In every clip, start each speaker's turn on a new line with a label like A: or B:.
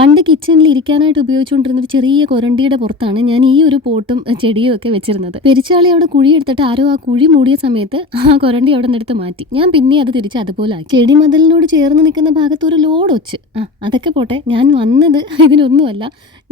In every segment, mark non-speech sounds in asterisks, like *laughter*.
A: പണ്ട് കിച്ചണിൽ ഇരിക്കാനായിട്ട് ഉപയോഗിച്ചുകൊണ്ടിരുന്ന ഒരു ചെറിയ കൊരണ്ടിയുടെ പുറത്താണ് ഞാൻ ഈ ഒരു പോട്ടും ചെടിയും ഒക്കെ വെച്ചിരുന്നത്. പെരിച്ചാളി അവിടെ കുഴി എടുത്തിട്ട് ആരോ ആ കുഴി മൂടിയ സമയത്ത് ആ കൊരണ്ടി അവിടെ നിന്നെടുത്ത് മാറ്റി. ഞാൻ പിന്നെ അത് തിരിച്ച് അതുപോലെ ആക്കി. ചെടി മതിലിനോട് ചേർന്ന് നിൽക്കുന്ന ഭാഗത്ത് ഒരു ലോഡ് ഒച്ച്. ആ അതൊക്കെ പോട്ടെ. ഞാൻ വന്നത് ഇതിനൊന്നുമല്ല.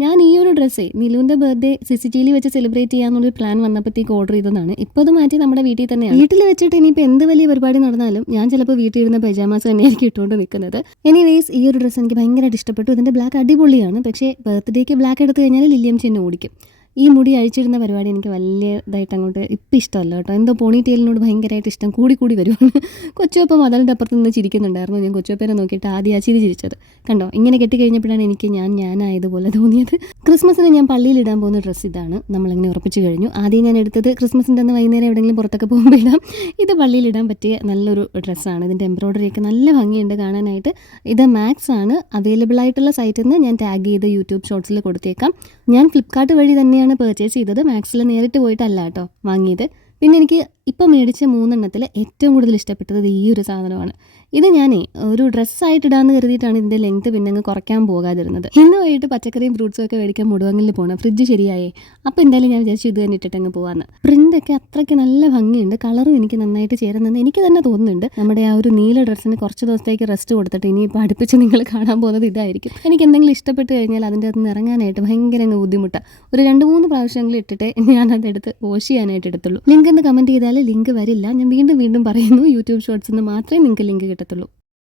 A: ഞാൻ ഈ ഒരു ഡ്രസ്സേ നിലുവിന്റെ ബർത്ത്ഡേ സിസിറ്റിയിൽ വെച്ച് സെലിബ്രേറ്റ് ചെയ്യാന്നുള്ളൊരു പ്ലാൻ വന്നപ്പോഴത്തേക്ക് ഓർഡർ ചെയ്തതാണ്. ഇപ്പോൾ അത് മാറ്റി നമ്മുടെ വീട്ടിൽ തന്നെയാണ്. വീട്ടിൽ വെച്ചിട്ട് ഇനിയിപ്പോൾ എന്ത് വലിയ പരിപാടി നടന്നാലും ഞാൻ ചിലപ്പോൾ വീട്ടിൽ ഇരുന്ന പൈജാമാസ് തന്നെയായിരിക്കും ഇട്ടുകൊണ്ട് നിൽക്കുന്നത്. എനിവേസ് ഈ ഒരു ഡ്രസ്സ് എനിക്ക് ഭയങ്കരമായിട്ട് ഇഷ്ടപ്പെട്ടു. ഇതിന്റെ ബ്ലാക്ക് അടിപൊളിയാണ്. പക്ഷേ ബർത്ത്ഡേക്ക് ബ്ലാക്ക് എടുത്തു കഴിഞ്ഞാൽ ലില്ലിയം ചെന്നെ ഓടിക്കും. ഈ മുടി അഴിച്ചിരുന്ന പരിപാടി എനിക്ക് വലിയതായിട്ട് അങ്ങോട്ട് ഇപ്പം ഇഷ്ടമല്ല കേട്ടോ. എന്തോ പോണി ടെയിലിനോട് ഭയങ്കരമായിട്ട് ഇഷ്ടം കൂടി കൂടി വരുവാണ്. *laughs* കൊച്ചുവപ്പം മതലിന്റെ അപ്പുറത്ത് നിന്ന് ചിരിക്കുന്നുണ്ടായിരുന്നു. ഞാൻ കൊച്ചുവപ്പേനെ നോക്കിയിട്ട് ആദ്യം ആ ചിരി ചിരിച്ചത്. കണ്ടോ? ഇങ്ങനെ കെട്ടിക്കഴിഞ്ഞപ്പോഴാണ് എനിക്ക് ഞാൻ ഞാനായതുപോലെ തോന്നിയത്. ക്രിസ്മസിന് ഞാൻ പള്ളിയിൽ ഇടാൻ പോകുന്ന ഡ്രസ്സ് ഇതാണ്. നമ്മളിങ്ങനെ ഉറപ്പിച്ചു കഴിഞ്ഞു. ആദ്യം ഞാൻ എടുത്തത് ക്രിസ്മസിന്റെ അന്ന് വൈകുന്നേരം എവിടെയെങ്കിലും പുറത്തൊക്കെ പോകുമ്പോൾ ഇടാം. ഇത് പള്ളിയിൽ ഇടാൻ പറ്റിയ നല്ലൊരു ഡ്രസ്സാണ്. ഇതിന്റെ എംബ്രോയ്ഡറി ഒക്കെ നല്ല ഭംഗിയുണ്ട് കാണാനായിട്ട്. ഇത് മാക്സ് ആണ്. അവൈലബിൾ ആയിട്ടുള്ള സൈറ്റിൽ നിന്ന് ഞാൻ ടാഗ് ചെയ്ത് യൂട്യൂബ് ഷോർട്സിൽ കൊടുത്തേക്കാം. ഞാൻ ഫ്ലിപ്കാർട്ട് വഴി തന്നെയാണ് പർച്ചേസ് ചെയ്തത്. മാക്സിൽ നേരിട്ട് പോയിട്ടല്ല കേട്ടോ വാങ്ങിയത്. പിന്നെ എനിക്ക് ഇപ്പം മേടിച്ച മൂന്നെണ്ണത്തിൽ ഏറ്റവും കൂടുതൽ ഇഷ്ടപ്പെട്ടത് ഈ ഒരു സാധനമാണ്. ഇത് ഞാനേ ഒരു ഡ്രസ്സായിട്ട് ഇടാന്ന് കരുതിയിട്ടാണ് ഇതിന്റെ ലെങ്ത് പിന്നെ അങ്ങ് കുറയ്ക്കാൻ പോകാതിരുന്നത്. ഇന്ന് വൈകിട്ട് പച്ചക്കറിയും ഫ്രൂട്ട്സും ഒക്കെ മേടിക്കാൻ മുടുവങ്ങളിൽ പോകണം ഫ്രിഡ്ജ് ശരിയായേ. അപ്പോൾ എന്തായാലും ഞാൻ വിചാരിച്ചു ഇത് തന്നെ ഇട്ടിട്ട് അങ്ങ് പോകാമെന്ന് പ്രിന്റൊക്കെ അത്രയ്ക്ക് നല്ല ഭംഗിയുണ്ട്. കളറും എനിക്ക് നന്നായിട്ട് ചേരുന്നെന്ന് എനിക്ക് തന്നെ തോന്നുന്നുണ്ട്. നമ്മുടെ ആ ഒരു നീല ഡ്രസ്സിന് കുറച്ച് ദിവസത്തേക്ക് റെസ്റ്റ് കൊടുത്തിട്ട് ഇനിയിപ്പോൾ അടുപ്പിച്ച് നിങ്ങൾ കാണാൻ പോകുന്നത് ഇതായിരിക്കും. എനിക്ക് എന്തെങ്കിലും ഇഷ്ടപ്പെട്ട് കഴിഞ്ഞാൽ അതിന്റെ നിന്ന് ഇറങ്ങാനായിട്ട് ഭയങ്കര അങ്ങ് ബുദ്ധിമുട്ടാണ് ഒരു രണ്ട് മൂന്ന് പ്രാവശ്യമെങ്കിലും ഞാൻ അതെടുത്ത് വാഷ് ചെയ്യാനായിട്ട് എടുത്തുള്ളൂ. ലിങ്ക് എന്ന് കമന്റ് ചെയ്താൽ ലിങ്ക് വരില്ല. ഞാൻ വീണ്ടും വീണ്ടും പറയുന്നു. യൂട്യൂബ് ഷോർട്സിൽ നിന്ന് മാത്രമേ നിങ്ങൾക്ക് ലിങ്ക് kita teluk.